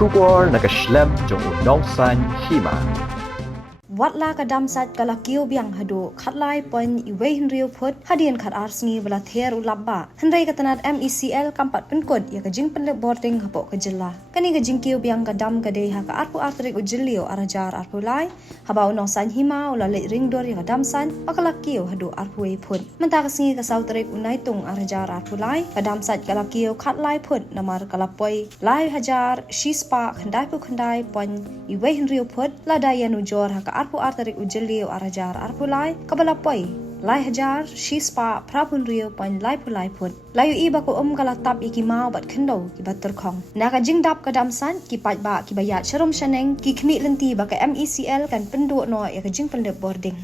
Shubor nakaslem jong unong san Hima. วัดลากระดำสัตกะละเกียวเบียงหดูขัดลายปอนอีเวหินเรียวพุดฮะเดียนขัดอาร์สงีเวลาเทรุลับบะหันไรกตนัด MECL กำปัดเป็นกฎอยากจิงเป็นเล็บบอร์ดิงHapohกจิลละกันนี่กจิงเกียวเบียงกระดำกระเดยหากอาร์ผู้อาร์ตริกอุจิลิโออาร์จาร์อาร์ผู้ไลฮะบ่าวนองสันหิมาอุลาเลริงดอร์กระดำสันปะกะละเกียวหดูอาร์ผู้เอพุดมันตากสงีกะสาวตริกอุไนตุงอาร์จาร์อาร์ผู้ไลกระดำสัตกะละเกียวขัดลายพุดนามารกะละปอยไลฮะจาร์ชีสปาขันได้ผู้ขันได้ปอนอีเวหินเรียวพุดละได้ยานุจอร์หากอาร์ผู้อาร์ตริกอุจิLeo arajar arpulai kabala poi lai hajar shispa prapun rio point lai pulai put layu iba ko galatap iki mau bat khendo ki batur khong naka jingdap kadam san ki pat ba ki bayat sharom shaneng ki khmi lenti ba ka MECL kan pendu no ya ka jing pendep boarding